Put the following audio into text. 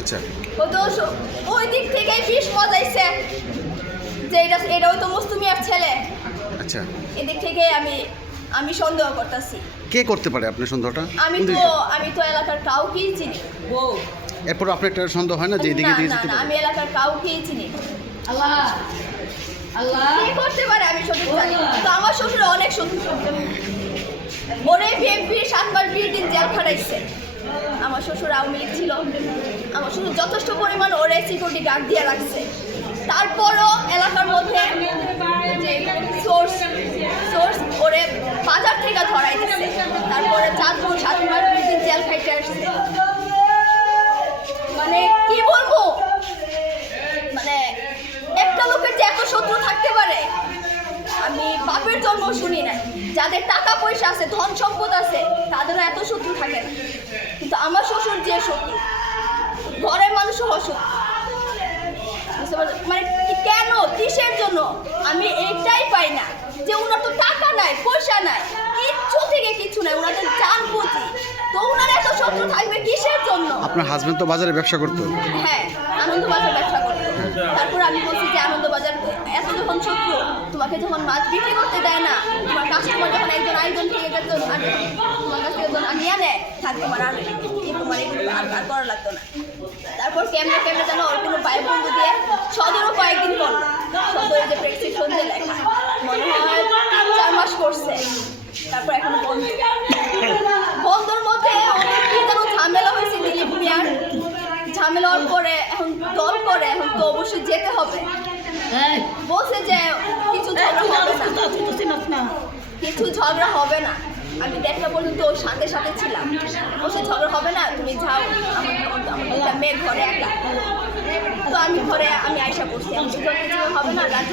আচ্ছা, ও তো ওই দিক থেকে ফিস মজাইছে যে এটাও তো মুস্তুমিয়ার ছেলে। আচ্ছা। এদিক থেকে আমি সন্দেহ করতেছি। কে করতে পারে আপনার সন্দেহটা? আমি তো এলাকার কাউকেই চিনি। এরপর আপনার একটা সন্দেহ হয় না যে এদিকে না, না, না, আমি এলাকার কাউকেই চিনি। আল্লাহ আল্লাহ কে করতে পারে আমি সঠিক জানি না। তো আমার শ্বশুর অনেক শত্রু, ওরে বিএনপির 7 মাস 20 দিন জেল খাটাইছে। আমার শ্বশুর আওয়ামী লীগ ছিল, আমার শ্বশুর যথেষ্ট পরিমাণ ওরে সিকিউরিটি গার্ড দিয়ে রাখছে। তারপরও এলাকার মধ্যে যে সোর্স ওরে বাজার থেকে ধরাই দিচ্ছে, তারপরে 7 মাস 20 দিন জেল খাইতে আসছে। মানে কি বলবো, মানে একটা লোকের যে এত শত্রু থাকতে পারে আমি বাপের জন্ম শুনি নাই। যাদের টাকা পয়সা আছে, ধন সম্পদ আছে, তাদেরও এত শত্রু থাকে না। কিন্তু আমার শ্বশুর যে শত্রু, ঘরের মানুষও অশত্রু। বুঝতে পারছো? মানে কেন, কিসের জন্য আমি এইটাই পাই না যে ওনার তো টাকা নাই, পয়সা নাই, কিচ্ছু থেকে কিছু নাই, ওনাদের জান পুঁজি, তো ওনার এত শত্রু থাকবে কিসের জন্য? আপনার হাজবেন্ড তো বাজারে ব্যবসা করতো। হ্যাঁ, আনন্দবাজার ব্যবসা করতো। তারপর আমি বলছি যে আনন্দবাজার এত যখন শত্রু, তোমাকে যখন মাছ বিক্রি করতে দেয় না, তোমার কাস্টমার যখন একজন আরেকজন থেকে গেছে, তোমার কাছ থেকে যখন আনিয়ে নেয়, থাক তোমার আর এগুলো আর করা লাগতো না। তারপর কেমনে যেন ওর কোনো ভাই বন্ধু দিয়ে সদরও কয়েকদিন করলো। সদরে যে প্রেসক্রিপশন যে লেখা, মনে হয় 3-4 মাস করছে। তারপর এখন বন্ধুর মধ্যে অনেক কি যেন ঝামেলা হয়েছে দিলীপ মিয়ার। ঝামেলা হওয়ার পরে এখন দল করে, এখন তো অবশ্যই যেতে হবে। বলছে যে কিছু ঝগড়া হবে না। আমি দেখা পর্যন্ত ওর সাথে ছিলাম, বসে ঝগড়া হবে না, তুমি যাও, আমার মেয়ে ঘরে একা। তো আমি ঘরে আয়সা করছি, আমি কিছু হবে না, রাজ্য